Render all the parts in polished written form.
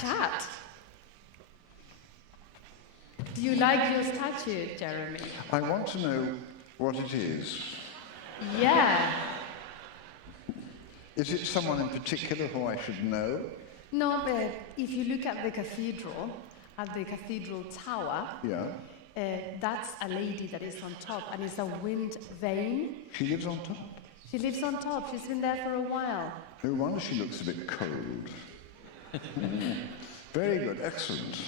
chat. Do you like your statue, Jeremy? I want to know what it is. Yeah. Is it someone in particular who I should know? No, but if you look at the cathedral tower, Yeah. that's a lady that is on top, and it's a wind vane. She lives on top? She lives on top. She's been there for a while. No wonder she looks a bit cold. Very good, excellent.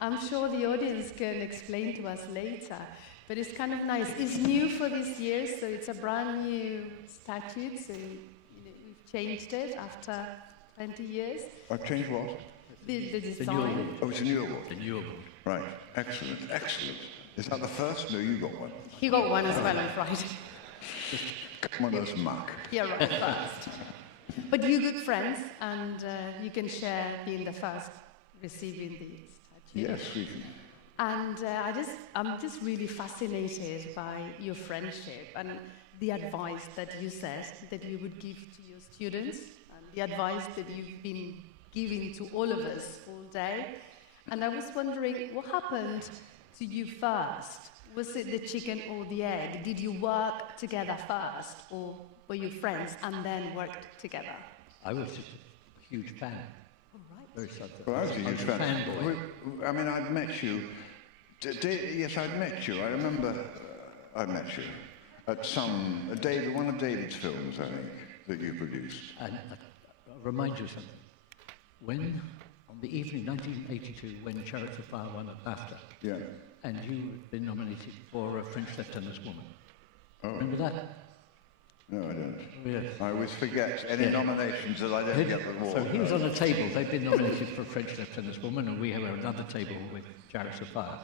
I'm sure the audience can explain to us later, but it's kind of nice. It's new for this year, so it's a brand new statue, so we've changed it after 20 years. I've changed what? The design. Oh, it's a new award. The new award. Right, excellent, excellent. Is that the first? No, you got one. He got one as well on Friday. Come on, that's muck. Yeah, right, first. But you're good friends, and you can share being the first receiving the statue. Yes, we can. And I'm just really fascinated by your friendship and the advice that you said that you would give to your students, and the advice that you've been giving to all of us all day. And I was wondering, what happened to you first? Was it the chicken or the egg? Did you work together first, or were you friends and then worked together? I was just a huge fan. Very sad. Well, I was a huge fan. Fanboy. I mean, I'd met you. Yes, I'd met you. I remember I met you at one of David's films, I think, that you produced. And I'll remind you something. When, on the evening 1982, when Chariots of Fire won a BAFTA, Yeah. and you had been nominated for a French Lieutenant's Woman. Oh. Remember that? No, I don't. Yes. I always forget any nominations that I don't get the award. So he was on a table. They'd been nominated for a French Lieutenant's Woman, and we have another table with Chariots of Fire.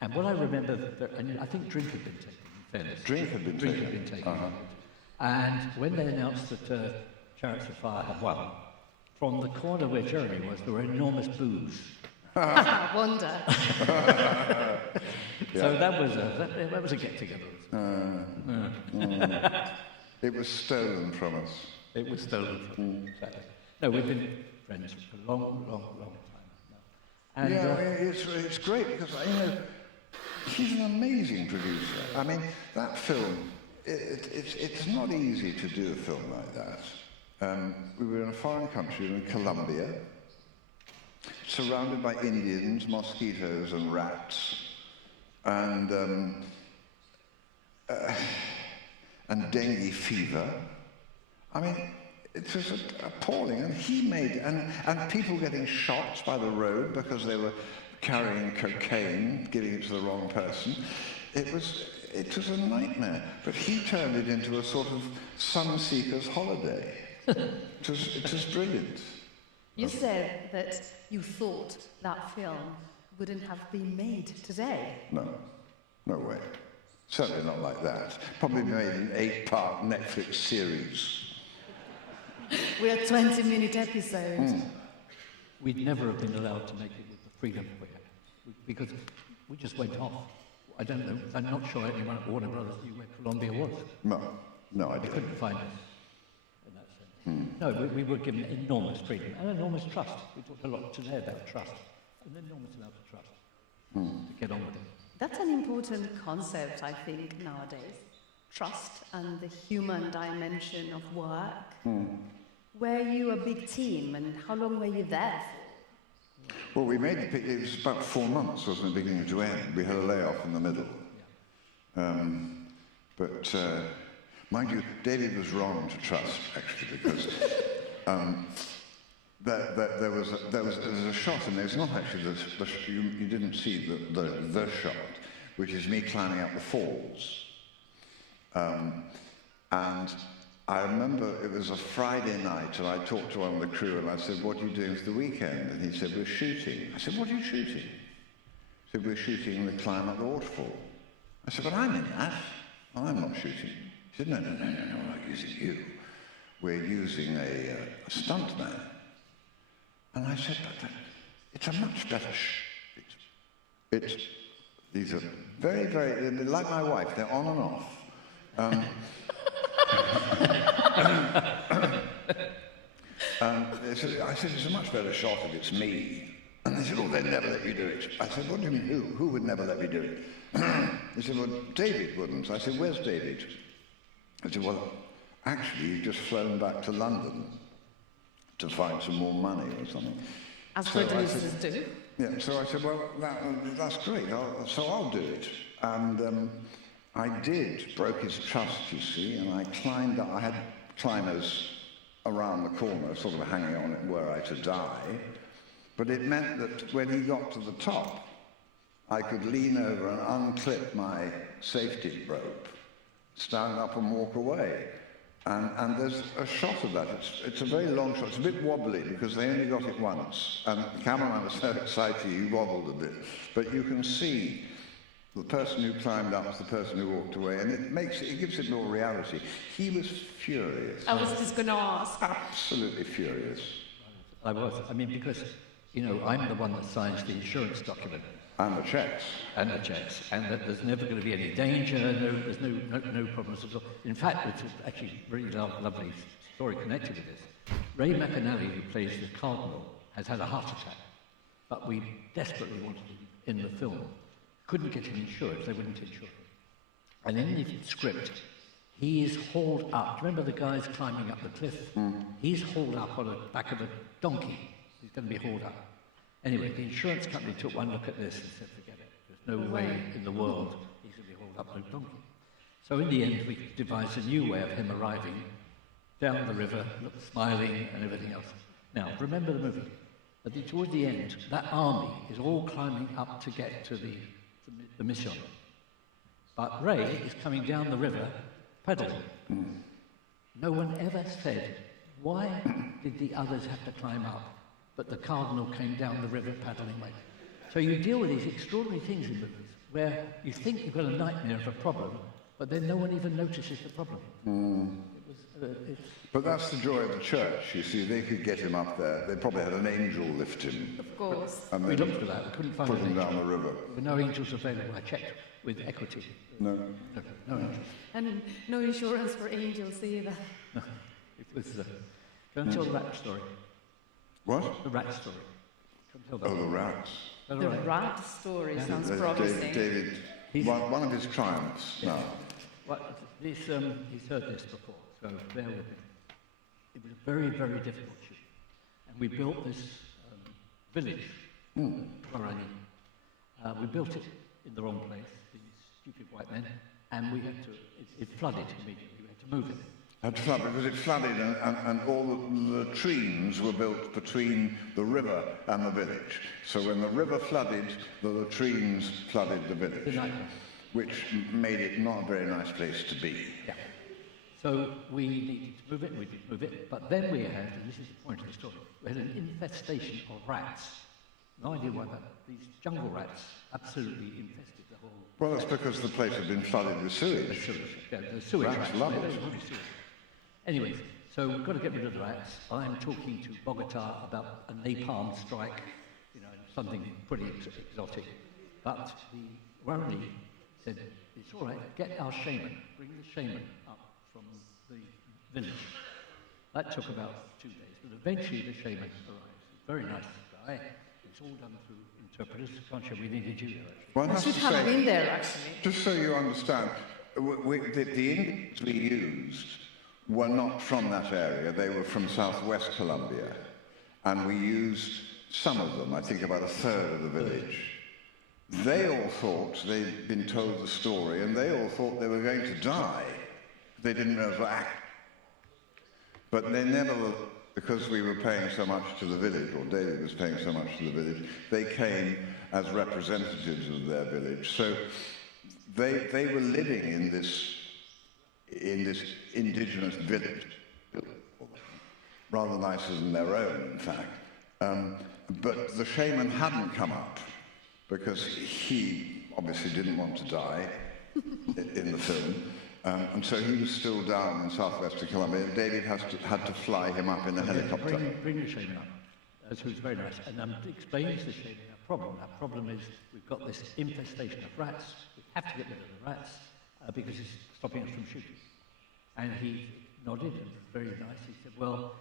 And what I remember, and I think drink had been taken, in fairness. Drink had been taken. Uh-huh. And when they announced that Chariots of Fire had won, from the corner where Jeremy was, there were enormous boos. Wonder. So that was a get-together. It was stolen from us. It was stolen from us. Exactly. No, we've been friends for a long, long, long time now. And, yeah, I mean, it's great because, he's an amazing producer. I mean, that film, it's not easy to do a film like that. We were in a foreign country, in Colombia, surrounded by Indians, mosquitoes and rats, and dengue fever. I mean, it was appalling. And he made, and people getting shot by the road because they were carrying cocaine, giving it to the wrong person. It was a nightmare. But he turned it into a sort of sun-seeker's holiday. It was brilliant. You said that you thought that film wouldn't have been made today. No way. Certainly not like that. Probably made an 8-part Netflix series. We are 20-minute episodes. We'd never have been allowed to make it with the freedom we had, because we just went off. I don't know, I'm not sure anyone at Warner Brothers knew where Colombia was. No, I They didn't. couldn't find us in that sense. No, we were given enormous freedom and enormous trust. We talked a lot today about trust. An enormous amount of trust to get on with it. That's an important concept, I think, nowadays. Trust and the human dimension of work. Were you a big team, and how long were you there for? Well, it was about 4 months, wasn't it, beginning to end. We had a layoff in the middle. But mind you, David was wrong to trust, actually, because there was a shot, and there's not actually you didn't see the shot, which is me climbing up the falls. And I remember it was a Friday night, and I talked to one of the crew, and I said, "What are you doing for the weekend?" And he said, "We're shooting." I said, "What are you shooting?" He said, "We're shooting the climb up the waterfall." I said, "But I'm in that." "Oh, I'm not shooting." He said, No, we're not using you. We're using a stuntman." And I said, "But it's a much better these are very, very, like my wife, they're on and off. I said, it's a much better shot if it's me. And they said, oh, they'd never let you do it. I said, what do you mean, who? Who would never let me do it? They said, well, David wouldn't. I said, where's David? I said, well, actually, he's just flown back to London to find some more money or something. As producers do. Yeah, so I said, well, that's great, I'll do it. And I did, broke his trust, you see, and I climbed up. I had climbers around the corner, sort of hanging on it were I to die. But it meant that when he got to the top, I could lean over and unclip my safety rope, stand up and walk away. And there's a shot of that. It's a very long shot. It's a bit wobbly because they only got it once. And the cameraman was so excited he wobbled a bit. But you can see the person who climbed up is the person who walked away, and it gives it more reality. He was furious. I was just going to ask. Absolutely furious. I was. I mean, because, you know, I'm the one that signs the insurance document. And the checks. And the checks. And that there's never going to be any danger, there's no problems at all. In fact, it's actually a really lovely story connected with this. Ray McAnally, who plays the Cardinal, has had a heart attack, but we desperately wanted him in the film. Couldn't get him insured, they wouldn't insure him. And in the script, he is hauled up. Do you remember the guys climbing up the cliff? He's hauled up on the back of a donkey. He's going to be hauled up. Anyway, the insurance company took one look at this and said, forget it. There's no way in the world he's going to be hauled up on a donkey. So in the end, we devised a new way of him arriving down the river, smiling and everything else. Now, remember the movie. Towards the end, that army is all climbing up to get to the Mission. But Ray is coming down the river, pedaling. No one ever said, why did the others have to climb up? But the Cardinal came down the river paddling away. So you deal with these extraordinary things in movies where you think you've got a nightmare of a problem, but then no one even notices the problem. But that's the joy of the church, you see. They could get him up there. They probably had an angel lift him. Of course. And We looked for that. We couldn't find put an him angel. down the river. There were no angels available. I checked with Equity. No. No angels. And no insurance for angels either. No. It was... Go and tell the rat story. What? The rat story. Go and tell that. Oh, the rats. The rat story sounds promising. David, one of his triumphs now. Well, he's heard this before, so bear with me. It was a very, very difficult shoot. And we built this village, Guarani. We built it in the wrong place, these stupid white men, and we had to, it flooded immediately, we had to move it. Had to flood because it flooded and all the latrines were built between the river and the village. So when the river flooded, the latrines flooded the village, which made it not a very nice place to be. Yeah. So we needed to move it, and we did move it, but then we had, and this is the point of the story, we had an infestation of rats. No idea why, but these jungle rats absolutely infested the whole... Well, that's because the place had been flooded with sewage. The sewage rats. Love it. Anyway, so we've got to get rid of the rats. I'm talking to Bogota about a napalm strike, you know, something pretty exotic. But the Guarani said, it's all right, get our shaman, bring the shaman up from the village. That took about 2 days, but eventually the shaman arrives. Very nice guy. It's all done through interpreters. Can't show we needed you there, actually. Well, I should have been there, actually. Just so you understand, the Indians we used were not from that area. They were from southwest Colombia. And we used some of them, I think about a third of the village. They all thought they'd been told the story, and they all thought they were going to die. They didn't know to act. But they never, because we were paying so much to the village, or David was paying so much to the village, they came as representatives of their village. So they were living in this indigenous village, rather nicer than their own, in fact. But the shaman hadn't come up because he obviously didn't want to die in the film. And so he was still down in southwestern Colombia. David had to fly him up in a helicopter. Bring the shaman up, who's very nice, and explains to the shaman our problem. Our problem is we've got this infestation of rats. We have to get rid of the rats because it's stopping us from shooting. And he nodded and was very nice. He said, well,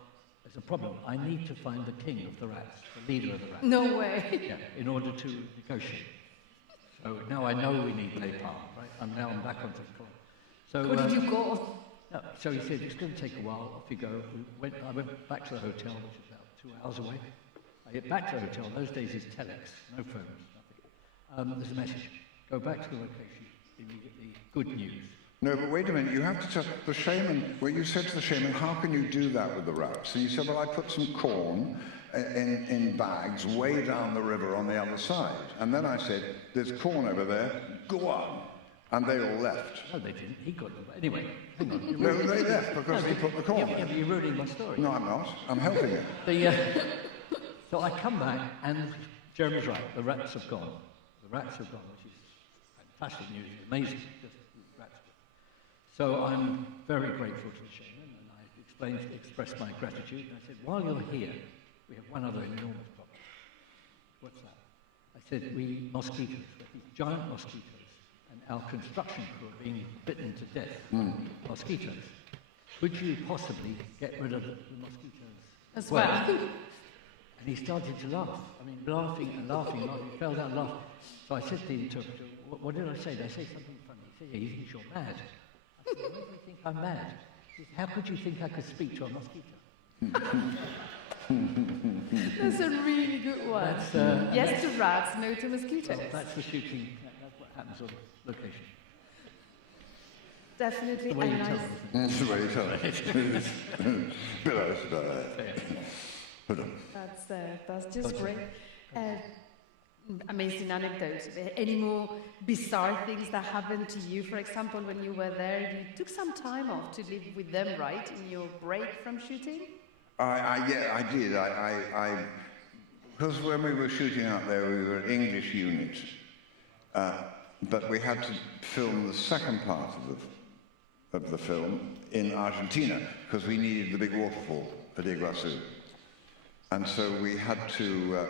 there's a problem. I need to find the king of the rats, the leader of the rats. No way. Yeah, in order to negotiate. So now I know we need napalm, right? I'm back onto the clock. So Where did you go? No, so he said, it's going to take a while, off you go. I went back to the hotel, which is about 2 hours away. I get back to the hotel, those days it's telex, no phones, nothing. There's a message, go back to the location, immediately, good news. No, but wait a minute, you have to tell the shaman, well, you said to the shaman, how can you do that with the rats? And he said, well, I put some corn in bags way down the river on the other side. And then I said, there's corn over there, go on. And they all left. No, they didn't. He got them. Anyway, hang on. No, they left because he put the corn Yeah, but you're ruining my story. No, I'm not. I'm helping you. So I come back, and Jeremy's right. The rats have gone. The rats have gone, which is fantastic news. Amazing. Just rats. So I'm very grateful to the shaman, and I expressed my gratitude. And I said, while you're here, we have one other enormous problem. What's that? I said, mosquitoes. We have these giant mosquitoes. And our construction crew are being bitten to death by mosquitoes. Could you possibly get rid of the mosquitoes as well? And he started to laugh. I mean, laughing and laughing and laughing. He fell down laughing. So I said to the interpreter, what did I say? Did I say something funny? He said, yeah, he thinks you're mad. I said, why do you think I'm mad? He said, how could you think I could speak to a mosquito? That's a really good one. Yes to rats, no to mosquitoes. Well, that's the shooting. That's what happens on location. Definitely The way you nice. tell them. That's the way you tell it. That's just great. Amazing anecdotes. Any more bizarre things that happened to you? For example, when you were there, you took some time off to live with them, right? In your break from shooting? Yeah, I did. Because when we were shooting out there, we were an English unit, but we had to film the second part of the film in Argentina because we needed the big waterfall at Iguazu, and so we had to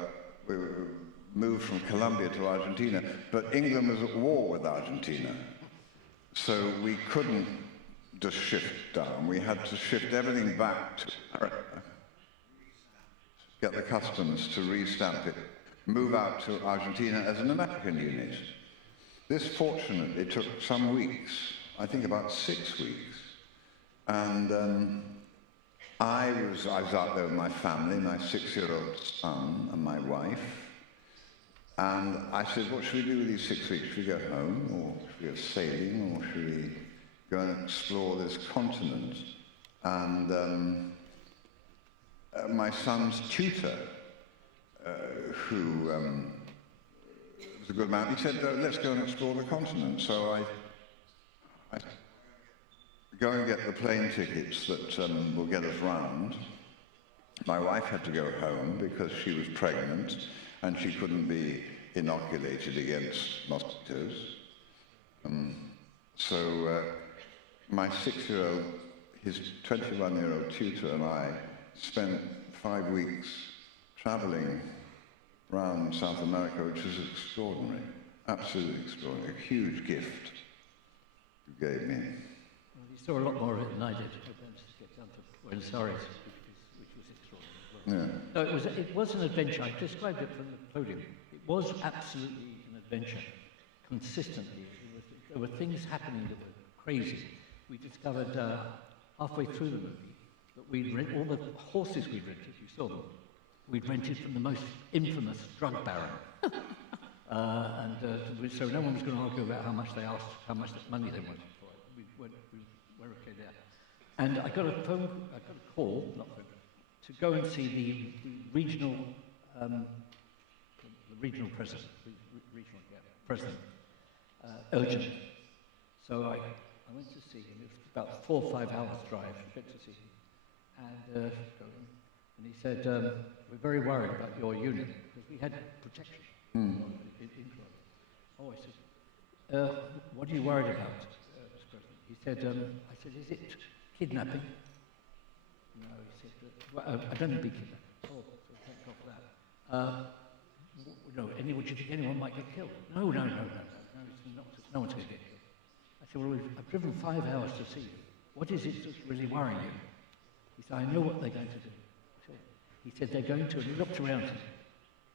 move from Colombia to Argentina. But England was at war with Argentina, so we couldn't just shift down. We had to shift everything back to America, get the customs to restamp it, move out to Argentina as an American unit. This fortunately took some weeks, I think about 6 weeks. And I was out there with my family, my 6-year-old son and my wife. And I said, what should we do with these 6 weeks? Should we go home, or should we go sailing, or should we go and explore this continent? And my son's tutor, who was a good man, he said, let's go and explore the continent. So I go and get the plane tickets that will get us round. My wife had to go home because she was pregnant and she couldn't be inoculated against mosquitoes. So my 6-year-old, his 21-year-old tutor and I spent 5 weeks traveling around South America, which was extraordinary, absolutely extraordinary, a huge gift you gave me. Well, you saw a lot more of it than I did. I managed to get down to Buenos Aires, which was extraordinary. Yeah. No, it was an adventure. I described it from the podium. It was absolutely an adventure, consistently. There were things happening that were crazy. We discovered halfway through the movie that all the horses we'd rented, you saw them, we'd rented from the most infamous drug baron. So no one was going to argue about how much they asked, how much money they wanted for it. We were okay there. And I got a call, to go and see the regional president, president, urgent. So I went to see him. It was about 4 or 5 hours drive to get to see him. And he said, we're very worried about your unit, because we had protection. Oh, I said, what are you worried about, Mr. President? He said, I said, is it kidnapping? No, he said, well, I don't think kidnapping. Oh, so thank God for that. No, would you think anyone might get killed? No, no one's going to get killed. I said, well, I've driven 5 hours to see you. What is it that's really worrying you? He said, I know what they're going to do. He said, they're going to, and he looked around him,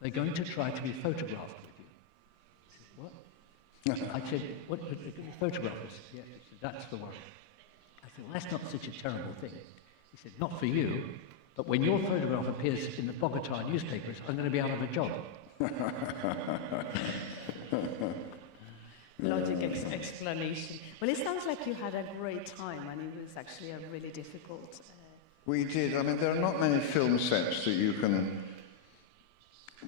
they're going to try to be photographed with you. I said, what? I said, what, photograph us? Yes, he said, that's the one. I said, well, that's not such a terrible thing. He said, not for you, but when your photograph appears in the Bogota newspapers, I'm going to be out of a job. Logic explanation. Well, it sounds like you had a great time, and it was actually a really difficult... We did. I mean, there are not many film sets that you can,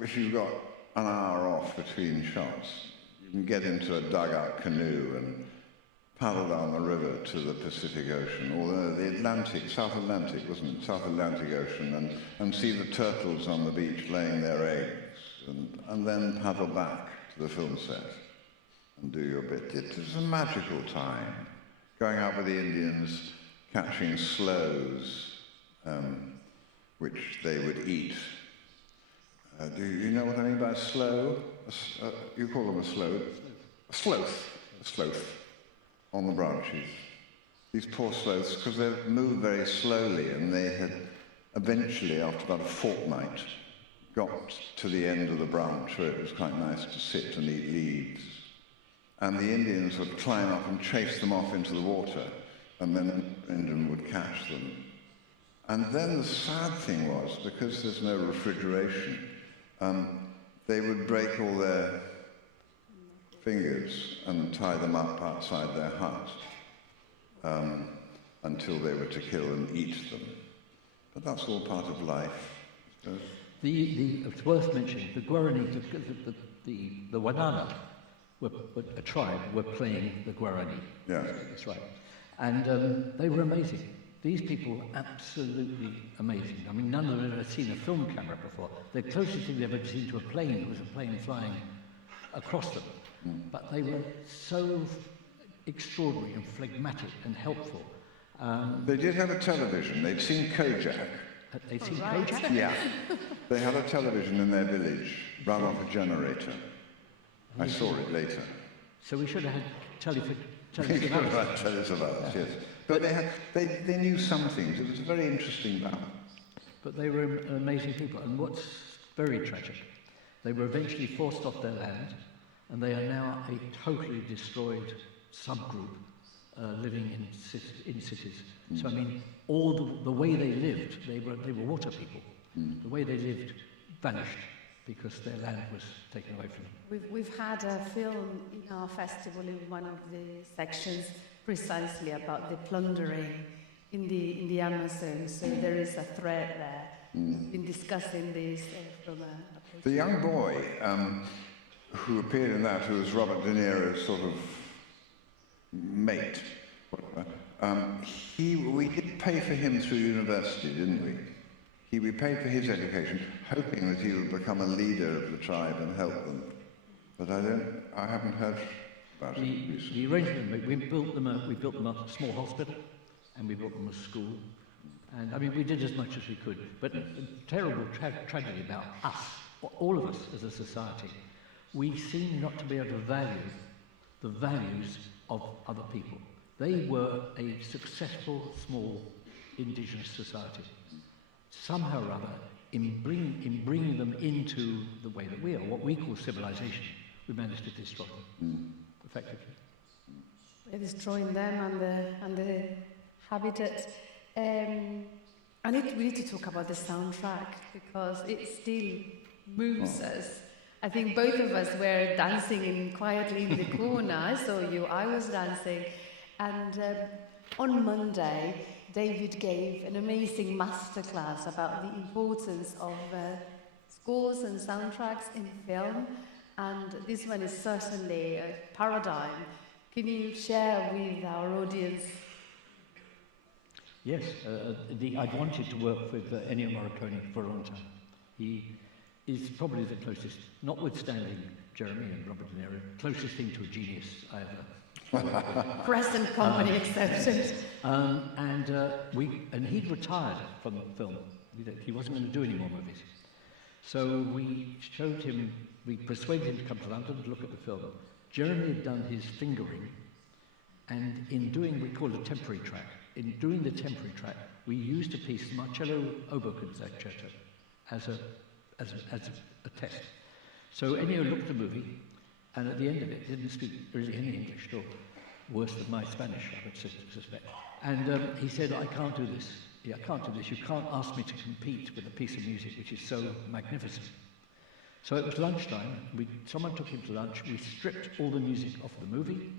if you've got an hour off between shots, you can get into a dugout canoe and paddle down the river to the Pacific Ocean, or the Atlantic, South Atlantic, wasn't it? South Atlantic Ocean, and see the turtles on the beach laying their eggs, and then paddle back to the film set and do your bit. It was a magical time, going out with the Indians, catching slows, which they would eat. Do you know what I mean by a slow? You call them a slow? A sloth on the branches. These poor sloths, because they move very slowly, and they had eventually, after about a fortnight, got to the end of the branch where it was quite nice to sit and eat leaves. And the Indians would climb up and chase them off into the water, and then an Indian would catch them. And then the sad thing was, because there's no refrigeration, they would break all their fingers and tie them up outside their hut until they were to kill and eat them. But that's all part of life. It's worth mentioning, the Guarani, the Wanana, a tribe, were playing the Guarani. Yeah. That's right. And they were amazing. These people were absolutely amazing. I mean, none of them had ever seen a film camera before. The closest thing they'd ever seen to a plane was a plane flying across them. But they were so extraordinary and phlegmatic and helpful. They did have a television. They'd seen Kojak. They'd seen Kojak? Yeah. They had a television in their village, run off a generator. I saw it later. So we should have had tell us about us, yes. But they knew some things. It was a very interesting balance. But they were amazing people. And what's very tragic, they were eventually forced off their land, and they are now a totally destroyed subgroup living in cities. So I mean, all the way they lived, they were water people. The way they lived vanished because their land was taken away from them. We've had a film in our festival in one of the sections precisely about the plundering in the Amazon. So there is a thread there. We've been discussing this from a The young boy who appeared in that, who was Robert De Niro's sort of mate, we did pay for him through university, didn't we? We paid for his education, hoping that he would become a leader of the tribe and help them. But I haven't heard about it recently. The arrangement, we built them a small hospital, and we built them a school. And I mean, we did as much as we could. But a terrible tragedy about us, all of us as a society, we seem not to be able to value the values of other people. They were a successful, small, indigenous society. Somehow or other, in bringing them into the way that we are, what we call civilization, we managed to destroy them, effectively. We're destroying them and the habitat. We need to talk about the soundtrack, because it still moves us. I think both of us were dancing quietly in the corner. I saw you, I was dancing. And on Monday, David gave an amazing masterclass about the importance of scores and soundtracks in film. And this one is certainly a paradigm. Can you share with our audience? Yes, I'd wanted to work with Ennio Morricone for a long time. He is probably the closest, notwithstanding Jeremy and Robert De Niro, closest thing to a genius I ever. Present company accepted. And he'd retired from film. He wasn't going to do any more movies. So we persuaded him to come to London to look at the film. Jeremy had done his fingering, and in doing, we call it a temporary track. In doing the temporary track, we used a piece, Marcello Oboe Concerto, as a test. So Ennio looked at the movie, and at the end of it, didn't speak really any English at all, worse than my Spanish, I would suspect. And he said, I can't do this. Yeah, I can't do this. You can't ask me to compete with a piece of music which is so magnificent. So it was lunchtime. Someone took him to lunch. We stripped all the music off the movie,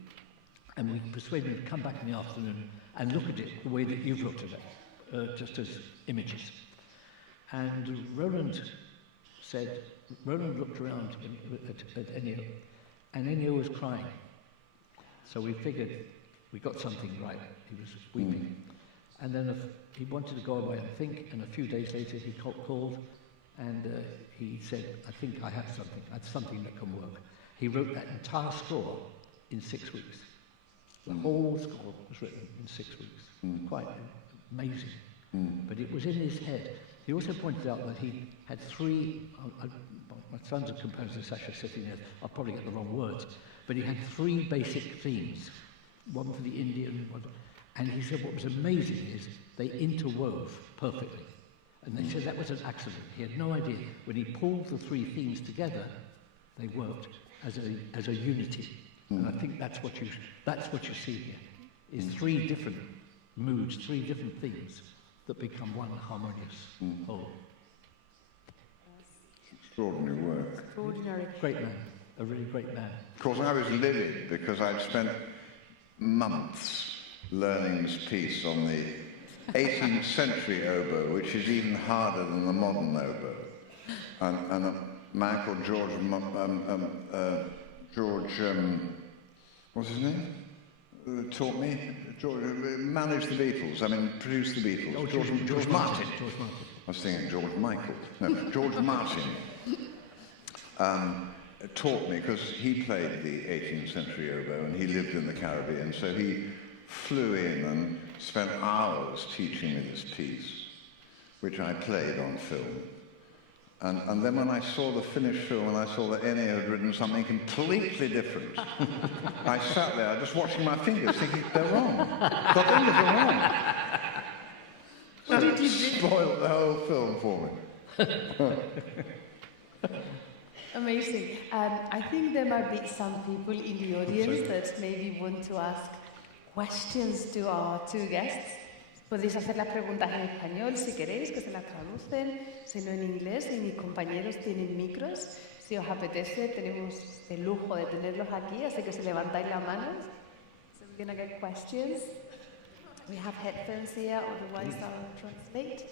and we persuaded him to come back in the afternoon and look at it the way that you've looked at it, just as images. And Roland looked around at Ennio, and Ennio was crying. So we figured we got something right. He was weeping. And then he wanted to go away and think, and a few days later he called, and he said, I think I have something. I have something that can work. He wrote that entire score in 6 weeks. The whole score was written in 6 weeks. Quite amazing. But it was in his head. He also pointed out that he had three, my son's a composer, Sasha, sitting there, I'll probably get the wrong words, but he had three basic themes, one for the Indian, one, and he said what was amazing is they interwove perfectly. And they said that was an accident. He had no idea. When he pulled the three themes together, they worked as a unity. And I think that's what you see here, is three different moods, three different themes that become one harmonious whole. Extraordinary work. Extraordinary. Great man, a really great man. Of course, I was livid because I'd spent months learning this piece on the 18th century oboe, which is even harder than the modern oboe. And a man called George, what's his name? Taught me. George managed the Beatles. Produced the Beatles. Oh, George Martin. George Martin. I was thinking George Michael. No, George Martin taught me, because he played the 18th century oboe and he lived in the Caribbean, so he flew in and spent hours teaching me this piece, which I played on film. And then when I saw the finished film and I saw that Ennio had written something completely different, I sat there just watching my fingers thinking, they're wrong. The fingers are wrong. So What did you do? Spoiled the whole film for me. Amazing. I think there might be some people in the audience that maybe want to ask questions to our two guests. Podéis hacer las preguntas en español si queréis, que se las traducen, si no en inglés, y mis compañeros tienen micros. Si os apetece, tenemos el lujo de tenerlos aquí, así que si levantáis la mano. So we're going to get questions. We have headphones here, otherwise I'll translate.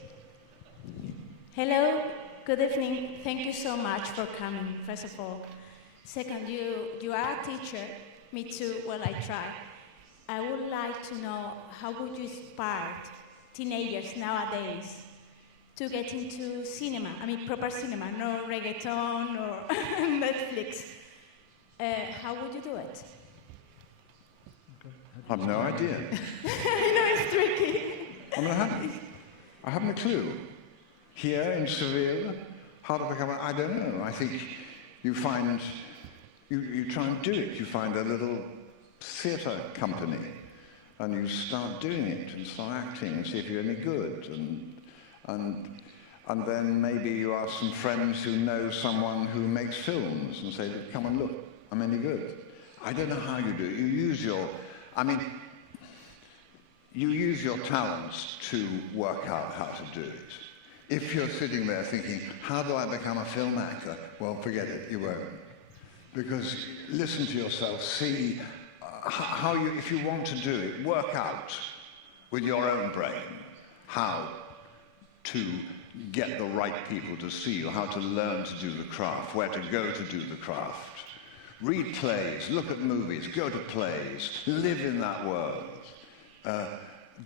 Hello, good evening. Thank you so much for coming, first of all. Second, you are a teacher. Me too, well, I try. I would like to know, how would you inspire teenagers nowadays to get into cinema? Proper cinema, no reggaeton or Netflix. How would you do it? I have no idea. I know it's tricky. I haven't a clue. Here in Sevilla, how to become, I don't know. I think you try and do it. You find a little theatre company and you start doing it and start acting and see if you're any good, and then maybe you ask some friends who know someone who makes films and say, come and look, I'm any good. I don't know how you do it. You use your talents to work out how to do it. If you're sitting there thinking, how do I become a film actor? Well, forget it, you won't. Because listen to yourself, see how you, if you want to do it, work out with your own brain how to get the right people to see you, how to learn to do the craft, where to go to do the craft. Read plays, look at movies, go to plays, live in that world.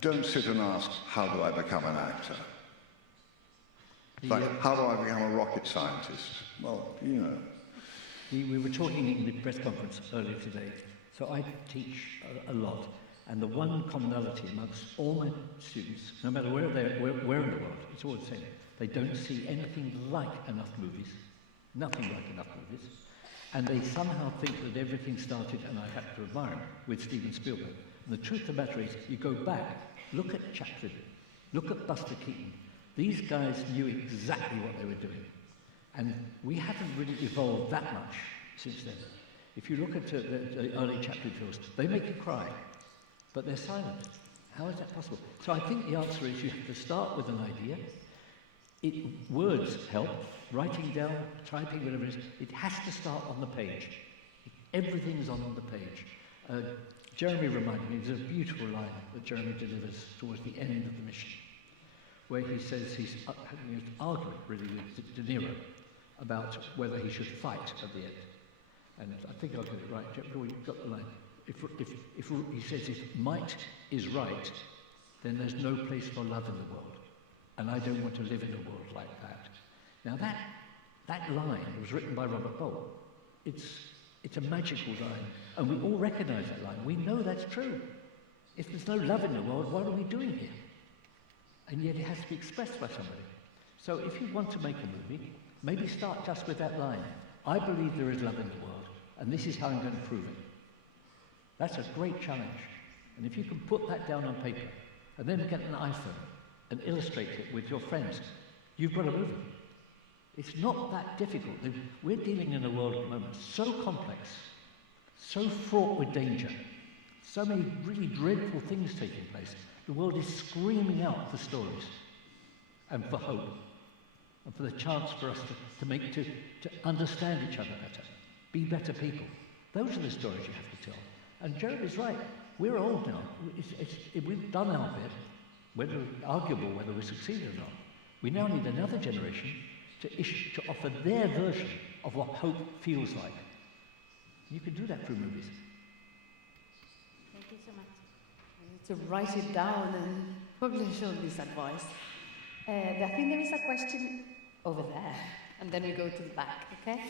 Don't sit and ask, how do I become an actor? Like, how do I become a rocket scientist? Well, you know. We were talking in the press conference earlier today. So I teach a lot, and the one commonality amongst all my students, no matter where in the world, it's all the same. They don't see anything like enough movies, nothing like enough movies, and they somehow think that everything started, and I have to admire him, with Steven Spielberg. And the truth of the matter is, you go back, look at Chaplin, look at Buster Keaton, These guys knew exactly what they were doing. And we haven't really evolved that much since then. If you look at the early Chaplin films, they make you cry, but they're silent. How is that possible? So I think the answer is you have to start with an idea. Words help, writing down, typing, whatever it is. It has to start on the page. Everything's on the page. Jeremy reminded me, there's a beautiful line that Jeremy delivers towards the end of the mission, where he says he's arguing really with De Niro about whether he should fight at the end. And I think I'll get it right. You've got the line. If he says if might is right, then there's no place for love in the world. And I don't want to live in a world like that. Now that line was written by Robert Bolt. It's a magical line, and we all recognize that line. We know that's true. If there's no love in the world, what are we doing here? And yet it has to be expressed by somebody. So if you want to make a movie, maybe start just with that line. I believe there is love in the world, and this is how I'm going to prove it. That's a great challenge. And if you can put that down on paper, and then get an iPhone and illustrate it with your friends, you've got a movie. It's not that difficult. We're dealing in a world at the moment so complex, so fraught with danger, so many really dreadful things taking place. The world is screaming out for stories and for hope and for the chance for us to understand each other better, be better people. Those are the stories you have to tell. And Jeremy's right. We're old now. We've done our bit, whether arguable whether we succeeded or not. We now need another generation to offer their version of what hope feels like. You can do that through movies. Thank you so much. To write it down and publish all this advice. I think there is a question over there, and then we go to the back, okay?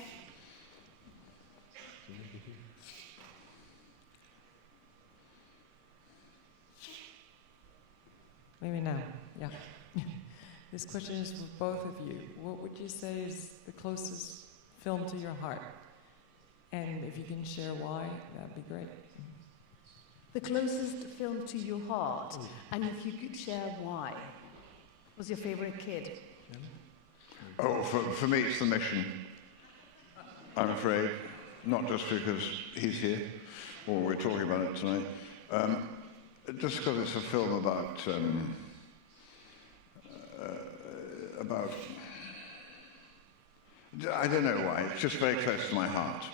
Maybe now, yeah. This question is for both of you. What would you say is the closest film to your heart? And if you can share why, that'd be great. The closest film to your heart, and if you could share why. What's your favorite kid? Oh, for me it's The Mission, I'm afraid. Not just because he's here, or we're talking about it tonight. Just because it's a film about I don't know why, it's just very close to my heart.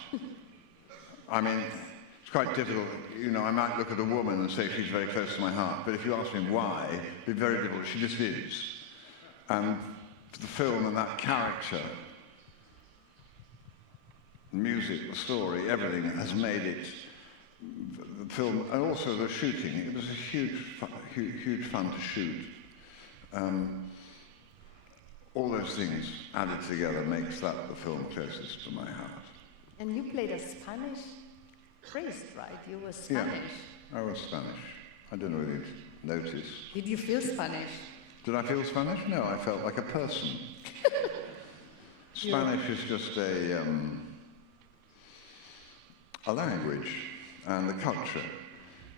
I mean, it's quite difficult, you know, I might look at a woman and say she's very close to my heart, but if you ask me why, it'd be very difficult, she just is. And the film and that character, the music, the story, everything has made it, the film, and also the shooting, it was a huge fun to shoot. All those things added together makes that the film closest to my heart. And you played a Spanish priest, right? You were Spanish. Yeah, I was Spanish. I don't know whether you'd notice. Did you feel Spanish? Did I feel Spanish? No, I felt like a person. Spanish is just a language and a culture.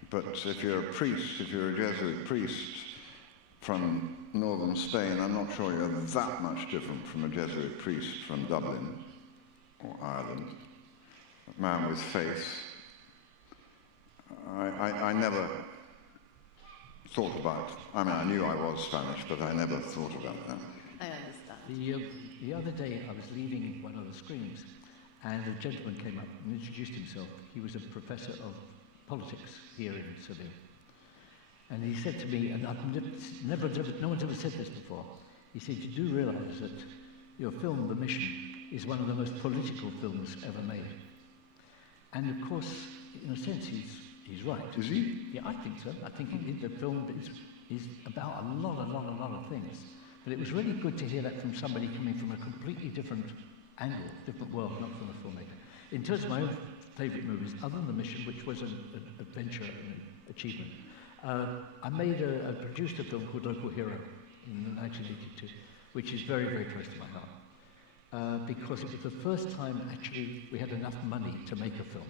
But if you're a priest, if you're a Jesuit priest from northern Spain, I'm not sure you're that much different from a Jesuit priest from Dublin or Ireland. A man with faith. I never thought about, I mean, I knew I was Spanish, but I never thought about that. I understand. The other day I was leaving one of the screens, and a gentleman came up and introduced himself. He was a professor of politics here in Sevilla. And he said to me, and no one's ever said this before, he said, you do realise that your film, The Mission, is one of the most political films ever made. And of course, in a sense, he's right. Is he? Yeah, I think so. I think the film is about a lot of things. But it was really good to hear that from somebody coming from a completely different angle, different world, not from a filmmaker. In terms of my own favourite movies, other than The Mission, which was an adventure and an achievement, I produced a film called Local Hero in 1982, which is very, very close to my heart. Because it was the first time, actually, we had enough money to make a film.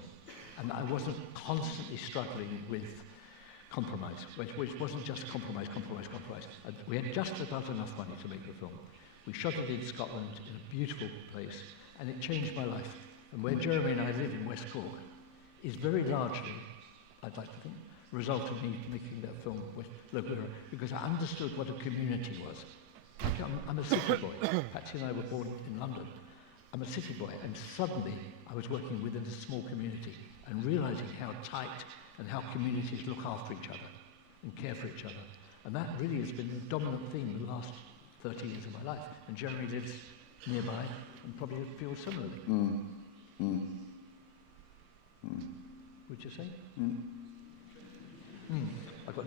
And I wasn't constantly struggling with compromise, which wasn't just compromise. We had just about enough money to make the film. We shot it in Scotland, in a beautiful place, and it changed my life. And where Jeremy and I live in West Cork is very largely, I'd like to think, a result of me making that film with local, because I understood what a community was. I'm a city boy. Patsy and I were born in London. I'm a city boy, and suddenly I was working within a small community and realizing how tight and how communities look after each other and care for each other. And that really has been the dominant theme in the last 30 years of my life. And Jeremy lives nearby and probably feels similarly. Would you say? I got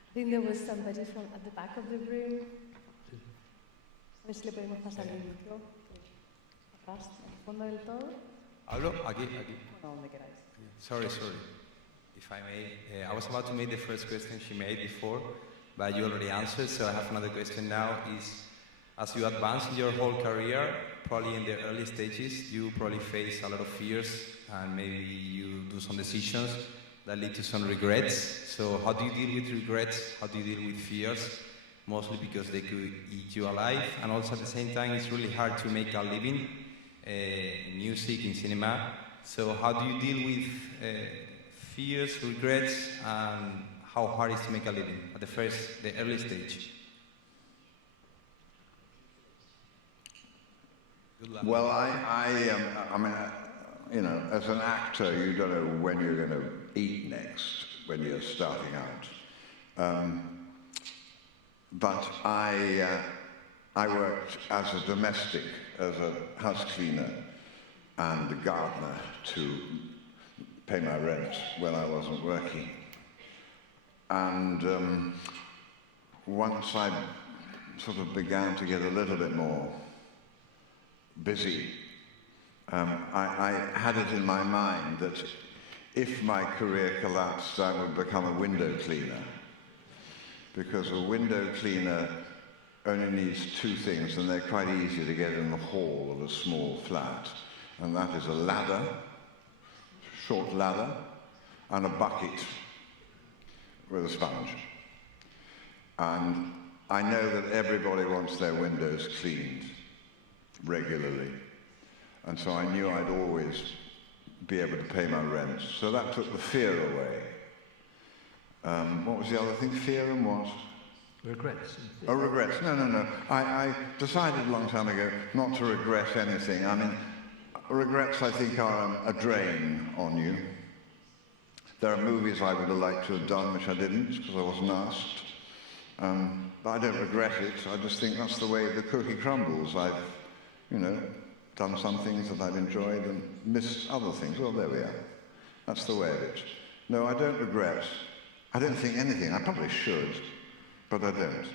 I think there was somebody from at the back of the room. A ver si le podemos pasar el micro. Atrás, al fondo del todo. ¿Hablo? Aquí. No, donde queráis. Sorry. If I may, I was about to make the first question she made before, but you already answered, so I have another question now. Is, as you advance in your whole career, probably in the early stages, you probably face a lot of fears, and maybe you do some decisions that lead to some regrets. So how do you deal with regrets? How do you deal with fears? Mostly because they could eat you alive, and also at the same time, it's really hard to make a living in music, in cinema. So how do you deal with fears, regrets, and how hard it is to make a living at the early stage? Good luck. Well, I mean, you know, as an actor, you don't know when you're going to eat next when you're starting out. But I worked as a domestic, as a house cleaner and a gardener to pay my rent when I wasn't working. And once I sort of began to get a little bit more busy, I had it in my mind that if my career collapsed, I would become a window cleaner. Because a window cleaner only needs two things, and they're quite easy to get in the hall of a small flat. And that is a ladder, short ladder, and a bucket with a sponge. And I know that everybody wants their windows cleaned regularly. And so I knew I'd always be able to pay my rent. So that took the fear away. What was the other thing? Fear and what? regrets. Oh, regrets. No. I decided a long time ago not to regret anything. I mean, regrets, I think, are a drain on you. There are movies I would have liked to have done which I didn't because I wasn't asked. But I don't regret it. I just think that's the way the cookie crumbles. I've, done some things that I've enjoyed and missed other things. Well, there we are. That's the way of it. No, I don't regret. I don't think anything. I probably should, but I don't.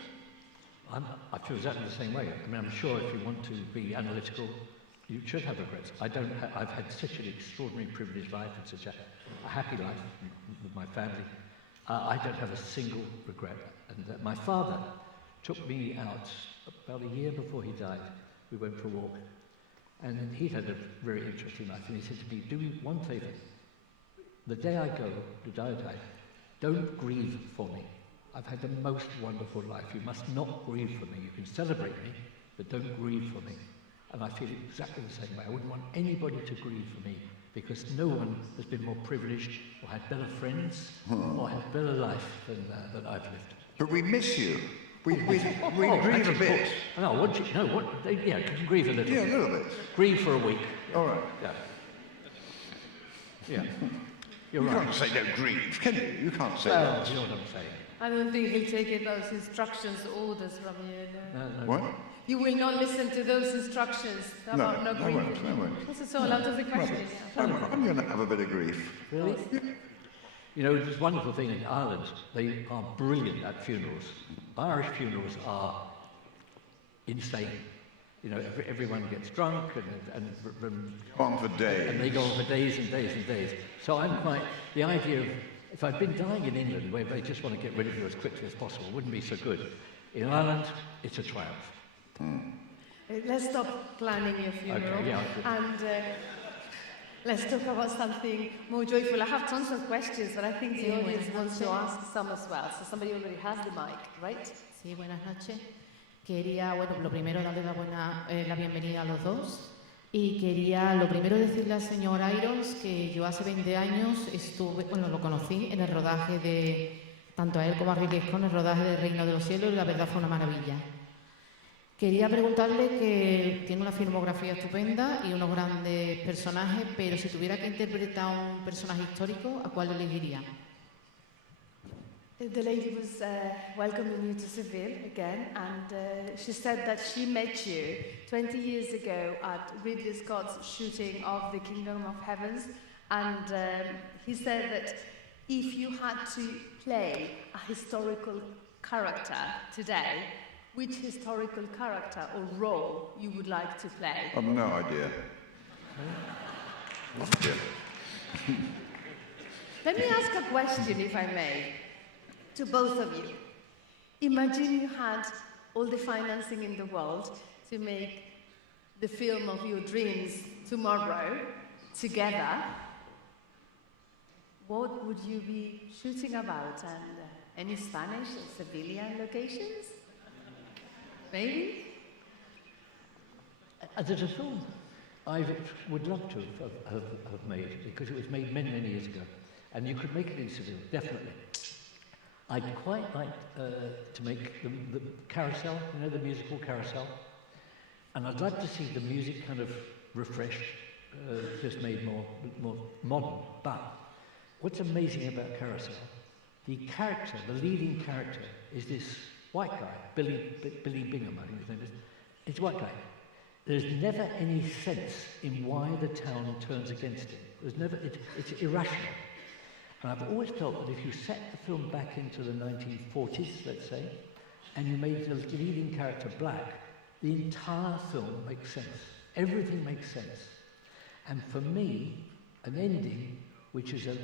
I feel exactly the same way. I mean, I'm sure if you want to be analytical, you should have regrets. I've had such an extraordinary privileged life and such a happy life with my family. I don't have a single regret. And my father took me out about a year before he died. We went for a walk. And he'd had a very interesting life. And he said to me, do me one favour. The day I go, the day I die, don't grieve for me. I've had the most wonderful life. You must not grieve for me. You can celebrate me, but don't grieve for me. And I feel exactly the same way. I wouldn't want anybody to grieve for me because no one has been more privileged or had better friends or had better life than I've lived. But we miss you. We grieve a bit. No, you can grieve a little. Yeah, a little bit. Grieve for a week. All right. Yeah. You can't say don't grieve, can you? You can't say that. that. You know what I'm saying. I don't think he'll take those instructions, orders from you. No. What? You will not listen to those instructions about not grieving. I won't. This is all out of the question. I'm going to have a bit of grief. Really? This wonderful thing in Ireland, they are brilliant at funerals. Irish funerals are insane. Everyone gets drunk and on for days. And they go on for days and days and days. So the idea of, if I'd been dying in England where they just want to get rid of you as quickly as possible, wouldn't be so good. In Ireland, it's a triumph. Let's stop planning your funeral. Okay, yeah. And let's talk about something more joyful. I have tons of questions, but I think the audience wants to ask some as well. So somebody already has the mic, right? Sí, buenas noches. Quería, bueno, lo primero darle la bienvenida a los dos. Y quería, lo primero, decirle al señor Irons que yo hace 20 años lo conocí en el rodaje de, tanto a él como a Ridley Scott, en el rodaje de Reino de los Cielos, y la verdad fue una maravilla. Quería preguntarle que tiene una filmografía estupenda y unos grandes personajes, pero si tuviera que interpretar un personaje histórico, ¿a cuál elegiría? The lady was welcoming you to Seville again, and she said that she met you 20 years ago at Ridley Scott's shooting of The Kingdom of Heavens, and he said that if you had to play a historical character today, which historical character or role you would like to play? I've no idea. Let me ask a question, if I may, to both of you. Imagine you had all the financing in the world to make the film of your dreams tomorrow together. What would you be shooting about? And any Spanish or Sevillian locations? Maybe? There's a film I would love to have made, because it was made many, many years ago. And you could make it in Seville, definitely. I'd quite like to make the Carousel, you know, the musical Carousel. And I'd like to see the music kind of refreshed, just made more modern. But what's amazing about Carousel, the character, the leading character, is this white guy, Billy Bingham, I think his name is. It's a white guy. There's never any sense in why the town turns against him. There's never, it's irrational. And I've always felt that if you set the film back into the 1940s, let's say, and you made the leading character black, the entire film makes sense. Everything makes sense. And for me, an ending, which is a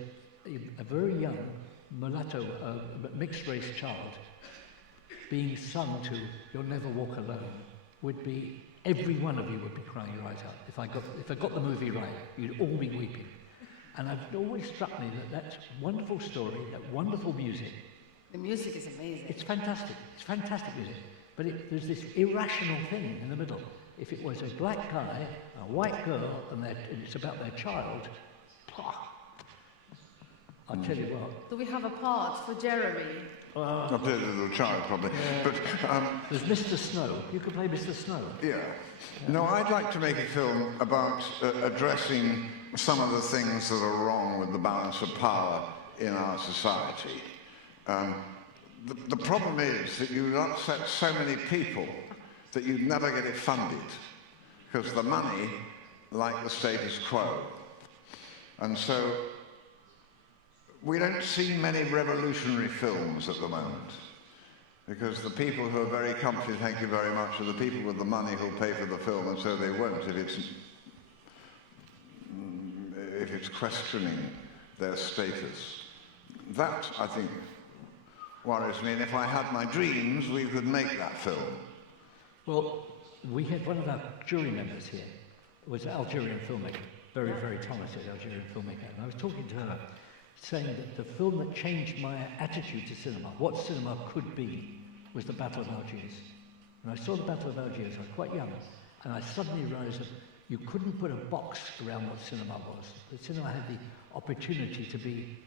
very young mulatto, mixed-race child, being sung to "You'll Never Walk Alone," would be, every one of you would be crying your eyes out. If I got the movie right, you'd all be weeping. And it always struck me that wonderful story, that wonderful music. The music is amazing. It's fantastic. It's fantastic music. But there's this irrational thing in the middle. If it was a black guy, a white girl, and it's about their child, I'll tell you what. Do we have a part for Jeremy? I'll play the little child, probably. Yeah. But there's Mr. Snow. You could play Mr. Snow. Yeah. No, I'd like to make a film about addressing some of the things that are wrong with the balance of power in our society. The problem is that you'd upset so many people that you'd never get it funded, because the money, like the status quo. And so we don't see many revolutionary films at the moment, because the people who are very comfy, thank you very much, are the people with the money who'll pay for the film, and so they won't if it's questioning their status. That, I think, worries me, and if I had my dreams, we could make that film. Well, we had one of our jury members here, was an Algerian filmmaker, very, very talented Algerian filmmaker, and I was talking to her, saying that the film that changed my attitude to cinema, what cinema could be, was the Battle of Algiers. When I saw the Battle of Algiers, I was quite young, and I suddenly realized that you couldn't put a box around what cinema was. The cinema had the opportunity to be,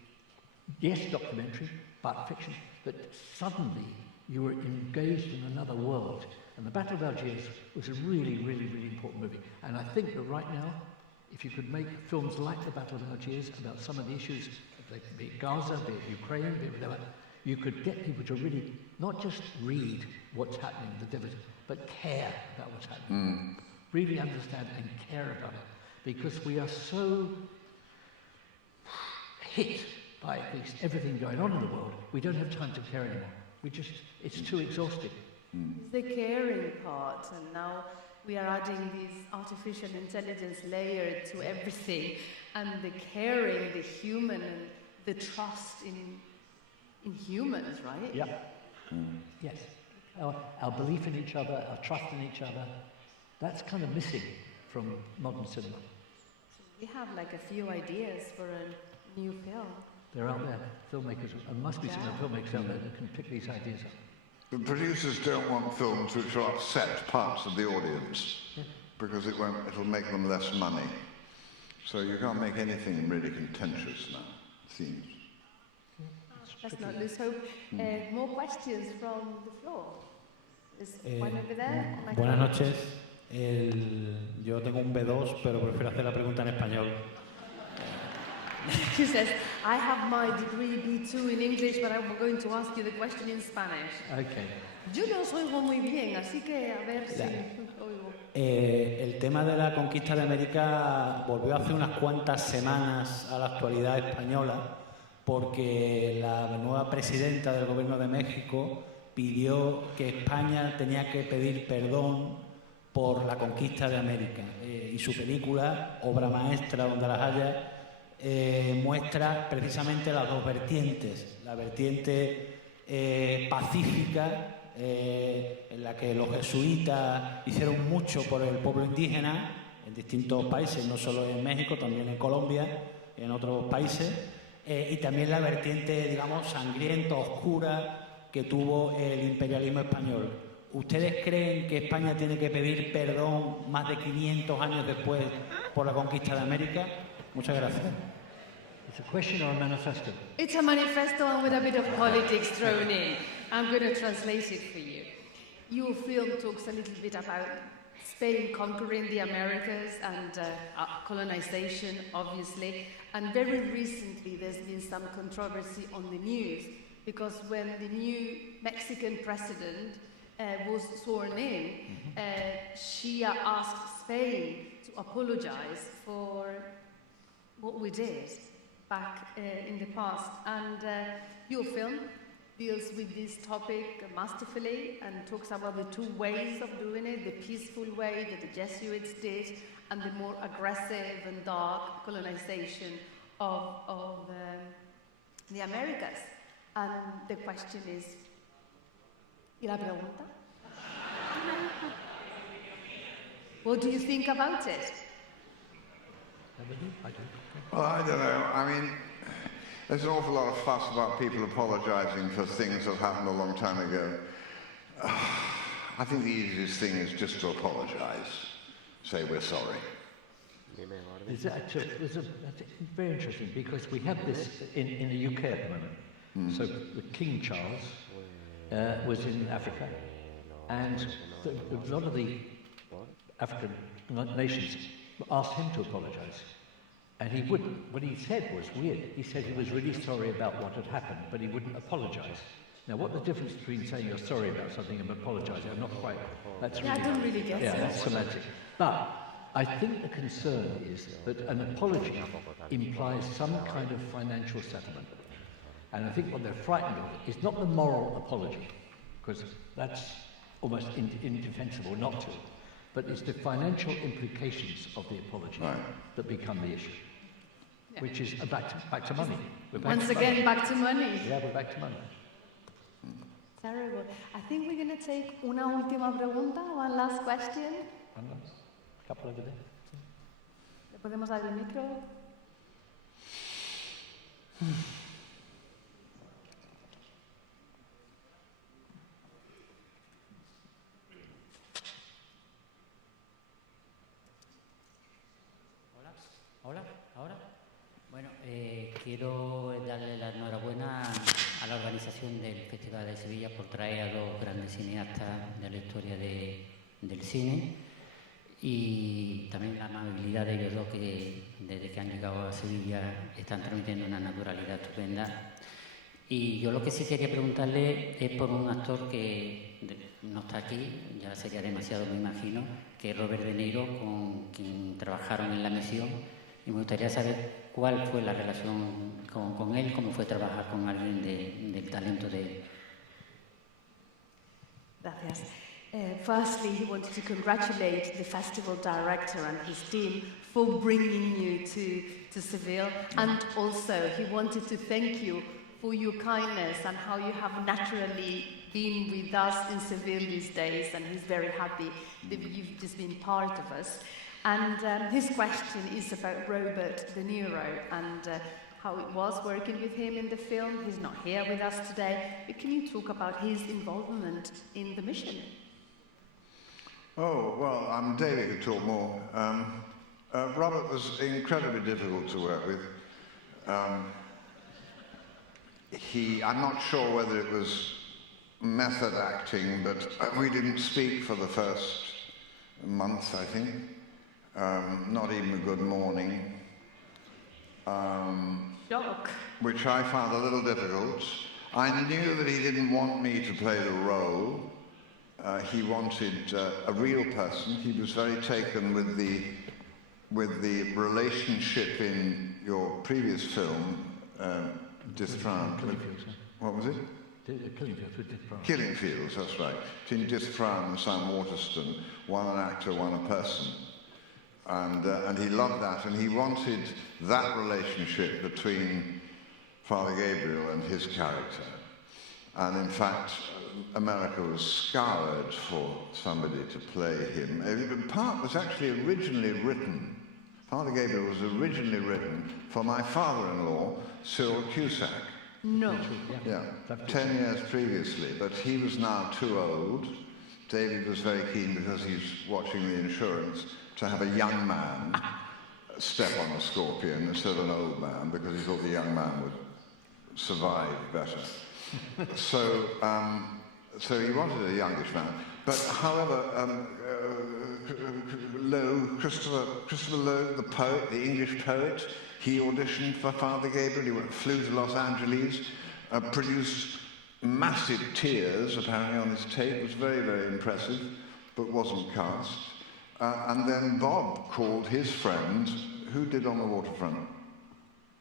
yes, documentary, but fiction, but suddenly you were engaged in another world. And the Battle of Algiers was a really, really, really important movie. And I think that right now, if you could make films like the Battle of Algiers about some of the issues, be it Gaza, be it Ukraine, be it whatever, you could get people to really not just read what's happening, the devils, but care about what's happening. Really understand and care about it. Because we are so hit by everything going on in the world, we don't have time to care anymore. It's too exhausting. It's the caring part, and now we are adding this artificial intelligence layer to everything, and the caring, the human, and the trust in humans, right? Yeah. Yes. Our belief in each other, our trust in each other, that's kind of missing from modern cinema. we have like a few ideas for a new film. They're out there, filmmakers. There must be some filmmakers out there that can pick these ideas up. The producers don't want films which will upset parts of the audience, because it'll make them less money. So you can't make anything really contentious now, themes. Let's not lose hope. More questions from the floor. Is one over there? Buenas noches. Yo tengo un B2, pero prefiero hacer la pregunta en español. He says, I have my degree B2 in English, but I'm going to ask you the question in Spanish. Okay. Yo no os oigo muy bien, así que a ver si oigo. El tema de la conquista de América volvió hace unas cuantas semanas a la actualidad española, porque la nueva presidenta del Gobierno de México pidió que España tenía que pedir perdón por la conquista de América. Y su película, Obra Maestra, donde las haya, muestra precisamente las dos vertientes. La vertiente pacífica, en la que los jesuitas hicieron mucho por el pueblo indígena en distintos países, no solo en México, también en Colombia, en otros países, y también la vertiente, digamos, sangrienta, oscura, que tuvo el imperialismo español. ¿Ustedes creen que España tiene que pedir perdón más de 500 años después por la conquista de América? Muchas gracias. It's a question or a manifesto? It's a manifesto and with a bit of politics thrown in. I'm going to translate it for you. Your film talks a little bit about Spain conquering the Americas and colonization, obviously. And very recently there's been some controversy on the news, because when the new Mexican president was sworn in, she asked Spain to apologize for what we did back in the past. And your film deals with this topic masterfully and talks about the two ways of doing it, the peaceful way that the Jesuits did and the more aggressive and dark colonization of the Americas. And the question is, ¿y la pregunta? What do you think about it? Well, I don't know. I mean, there's an awful lot of fuss about people apologising for things that happened a long time ago. I think the easiest thing is just to apologise. Say we're sorry. That's very interesting, because we have this in the UK at the moment. So the King Charles was in Africa, and a lot of the African nations asked him to apologise. And he wouldn't. What he said was weird. He said he was really sorry about what had happened, but he wouldn't apologise. Now, what the difference between saying you're sorry about something and apologising? I'm not quite. That's really. I don't really get it. Yeah, that's semantic. But I think the concern is that an apology implies some kind of financial settlement. And I think what they're frightened of is not the moral apology, because that's almost indefensible not to, but it's the financial implications of the apology that become the issue. Yeah. Which is back to money. Once again, back to money. Yeah, we're back to money. Terrible. I think we're going to take una última pregunta, one last question. One last. Couple over there. ¿Le podemos dar el micro? Hola, ¿ahora? Bueno, quiero darle la enhorabuena a la organización del Festival de Sevilla por traer a dos grandes cineastas de la historia del cine, y también la amabilidad de ellos dos, que desde que han llegado a Sevilla están transmitiendo una naturalidad estupenda. Y yo lo que sí quería preguntarle es por un actor que no está aquí, ya sería demasiado, me imagino, que es Robert De Niro, con quien trabajaron en La Misión. Y me gustaría saber cuál fue la relación con él, cómo fue trabajar con alguien del talento de él. Gracias. Firstly, he wanted to congratulate the festival director and his team for bringing you to Seville, and also he wanted to thank you for your kindness and how you have naturally been with us in Seville these days, and he's very happy that you've just been part of us. And his question is about Robert De Niro and how it was working with him in the film. He's not here with us today, but can you talk about his involvement in the mission? Oh, well, David could talk more. Robert was incredibly difficult to work with. I'm not sure whether it was method acting, but we didn't speak for the first month, I think. Not even a good morning. Shock. Which I found a little difficult. I knew that he didn't want me to play the role. He wanted a real person. He was very taken with the relationship in your previous film, Disfrown. What was it? Killing Fields with Disfrown. Killing Fields, that's right. Between Disfrown and Sam Waterston, one an actor, one a person. And he loved that, and he wanted that relationship between Father Gabriel and his character. And in fact, America was scoured for somebody to play him. The part was actually originally written, Father Gabriel was originally written for my father-in-law, Cyril Cusack. No. Yeah, 10 years previously, but he was now too old. David was very keen, because he's watching the insurance, to have a young man step on a scorpion instead of an old man, because he thought the young man would survive better. So he wanted a youngish man. But however, Christopher Lowe, the poet, the English poet, he auditioned for Father Gabriel. He flew to Los Angeles, produced massive tears apparently on his tape. It was very, very impressive, but wasn't cast. And then Bob called his friend, who did On the Waterfront?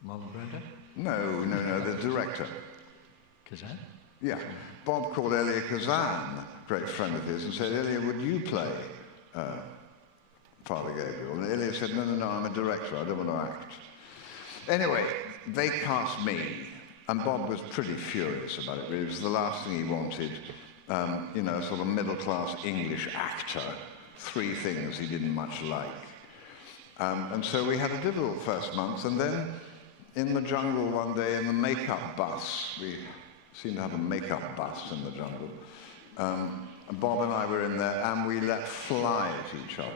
Marlon Brando? No, the director. Kazan? Yeah. Bob called Elia Kazan, great friend of his, and said, Elia, would you play Father Gabriel? And Elia said, no, I'm a director, I don't want to act. Anyway, they cast me, and Bob was pretty furious about it. It was the last thing he wanted, sort of middle-class English actor. 3 things he didn't much like. And so we had a difficult first month, and then in the jungle one day in the makeup bus, we seemed to have a makeup bus in the jungle, and Bob and I were in there, and we let fly at each other.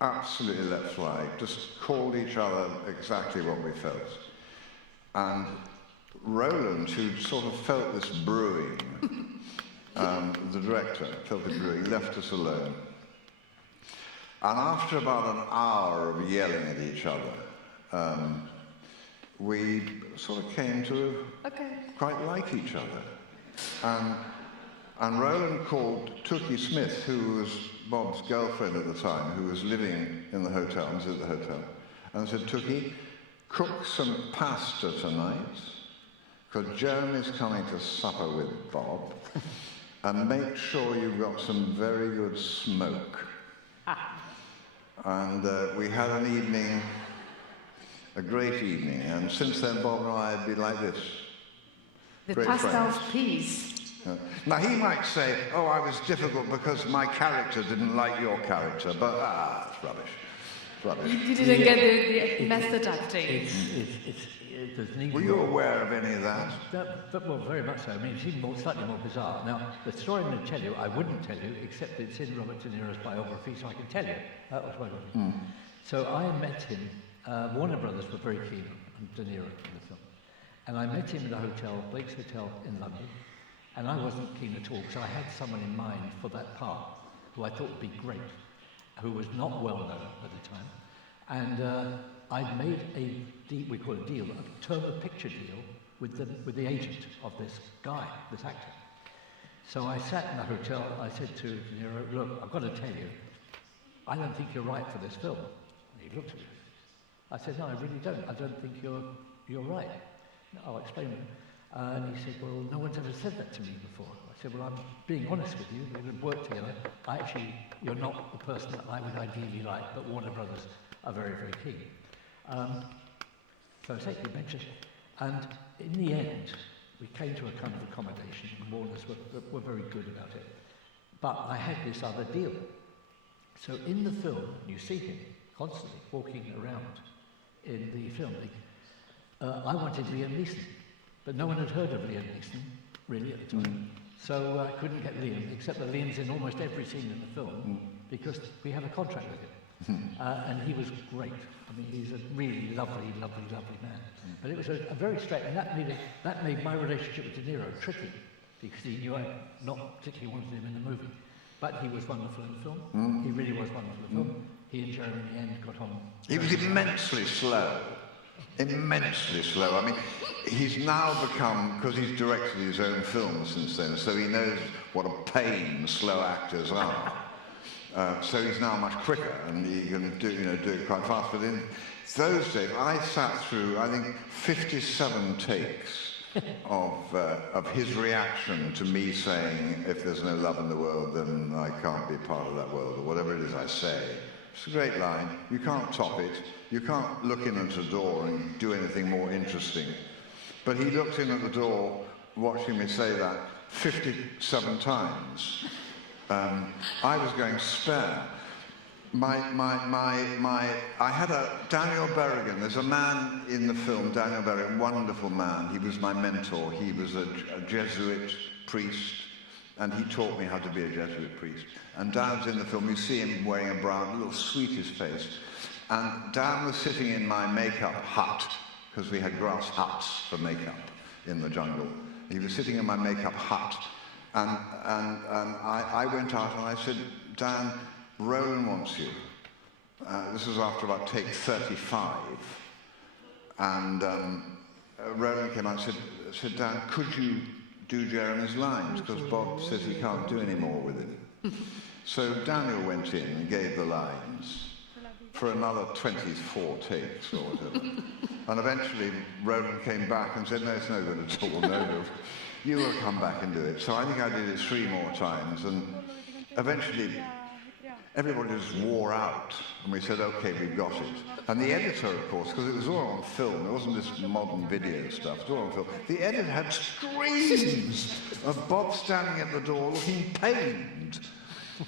Absolutely let fly. Just called each other exactly what we felt. And Roland, who sort of felt this brewing, the director felt it brewing, left us alone. And after about an hour of yelling at each other, we sort of came to quite like each other. And Roland called Tookie Smith, who was Bob's girlfriend at the time, who was living in the hotel, and was at the hotel, and said, Tookie, cook some pasta tonight, because Jeremy's coming to supper with Bob, and make sure you've got some very good smoke. And we had an evening, a great evening, and since then Bob and I have been like this. The great pasta friends. of peace. Now he might say, oh, I was difficult because my character didn't like your character, but it's rubbish. It's rubbish. You didn't get the method acting. Were you aware of any of that? Well, very much so. I mean, it's even slightly more bizarre. Now, the story I'm going to tell you, I wouldn't tell you, except that it's in Robert De Niro's biography, so I can tell you. That was one of them. So I met him, Warner Brothers were very keen on De Niro in the film. And I met him in the hotel, Blake's Hotel in London, and I wasn't keen at all, because I had someone in mind for that part, who I thought would be great, who was not well known at the time. And I'd made we call it a deal, a term of picture deal with the agent of this guy, this actor. So I sat in the hotel, I said to De Niro, look, I've got to tell you, I don't think you're right for this film. And he looked at me. I said, no, I really don't. I don't think you're right. No, I'll explain it. And he said, well, no one's ever said that to me before. I said, well, I'm being honest with you. We would work together. You're not the person that I would ideally like, but Warner Brothers are very, very keen. So I said, you mentioned, and in the end, we came to a kind of accommodation, and Warners were very good about it. But I had this other deal. So in the film, you see him, constantly walking around in the film. I wanted Liam Neeson, but no one had heard of Liam Neeson, really, at the time. So I couldn't get Liam, except that Liam's in almost every scene in the film, because we have a contract with him. And he was great. I mean, he's a really lovely, lovely, lovely man. But it was a very straight, and that made my relationship with De Niro tricky, because he knew I not particularly wanted him in the movie. But he was wonderful in the film. He really was wonderful in the film. He and Jeremy in the end got on. He was immensely slow. Immensely slow. I mean, he's now become, because he's directed his own films since then, so he knows what a pain slow actors are. So he's now much quicker, and he can do it quite fast. But in those days, I sat through, I think, 57 takes of his reaction to me saying, if there's no love in the world, then I can't be part of that world, or whatever it is I say. It's a great line. You can't top it. You can't look in at a door and do anything more interesting. But he looked in at the door, watching me say that 57 times. I was going spare. I had a Daniel Berrigan. There's a man in the film, Daniel Berrigan, wonderful man. He was my mentor. He was a Jesuit priest, and he taught me how to be a Jesuit priest. And Dan's in the film. You see him wearing a brown, little sweetest face. And Dan was sitting in my makeup hut, because we had grass huts for makeup in the jungle. He was sitting in my makeup hut, and I went out and I said, Dan, Roland wants you. This was after about take 35. And Roland came out and said, Dan, could you do Jeremy's lines? Because Bob says he can't do any more with it. So Daniel went in and gave the lines for another 24 takes or whatever. And eventually Roland came back and said, no, it's no good at all, no. You will come back and do it. So I think I did it 3 more times, and eventually everybody just wore out, and we said, okay, we've got it. And the editor, of course, because it was all on film, it wasn't this modern video stuff, it was all on film. The editor had screams of Bob standing at the door looking pained.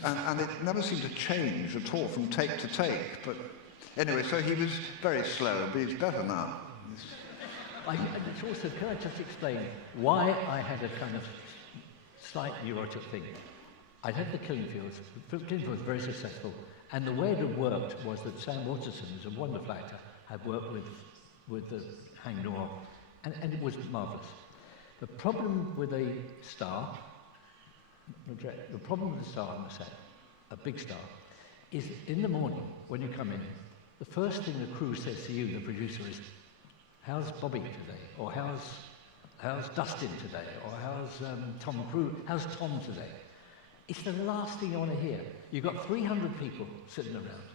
And it never seemed to change at all from take to take. But anyway, so he was very slow, but he's better now. It's also, can I just explain why I had a kind of slight neurotic thing? I'd had the Killing Fields. The Killing Fields was very successful, and the way it had worked was that Sam Waterston, who's a wonderful actor, had worked with the Hang Noir, and it was marvellous. The problem with a star, the problem with the star on the set, a big star, is in the morning when you come in, the first thing the crew says to you, the producer, is, "How's Bobby today?" Or "How's Dustin today?" Or how's Tom today? It's the last thing you want to hear. You've got 300 people sitting around.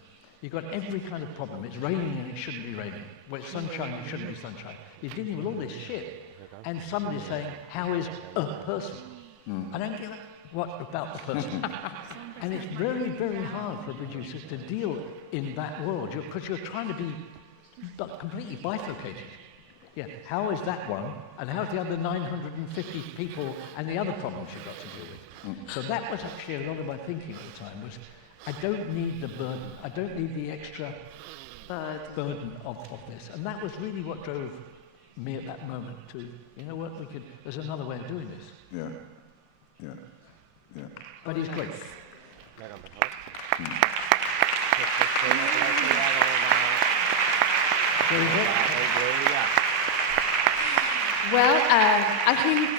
You've got every kind of problem. It's raining and it shouldn't be raining. Well, it's sunshine and it shouldn't be sunshine. You're dealing with all this shit. And somebody's saying, how is a person? I don't get what about the person. And it's very, very hard for producers to deal in that world, because you're trying to be completely bifurcated. Yeah, how is that one, and how's the other 950 people and the other problems you've got to deal with? So that was actually a lot of my thinking at the time, was I don't need the burden, I don't need the extra burden of this. And that was really what drove me at that moment to, you know what, there's another way of doing this. Yeah. But he's great. Well, I think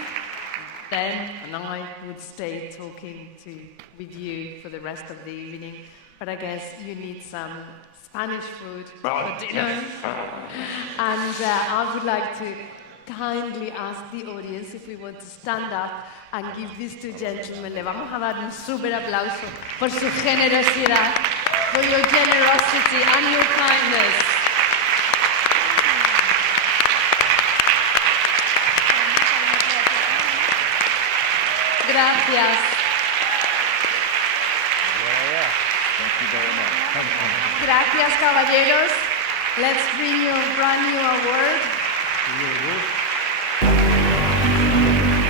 Ben and I would stay talking with you for the rest of the evening, but I guess you need some Spanish food for dinner. And I would like to kindly ask the audience if we want to stand up and give these two gentlemen, le vamos a dar un super aplauso por su generosidad, for your generosity and your kindness. Gracias. Gracias, caballeros. Let's bring you a brand new award.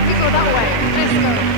We go that way. Let's go.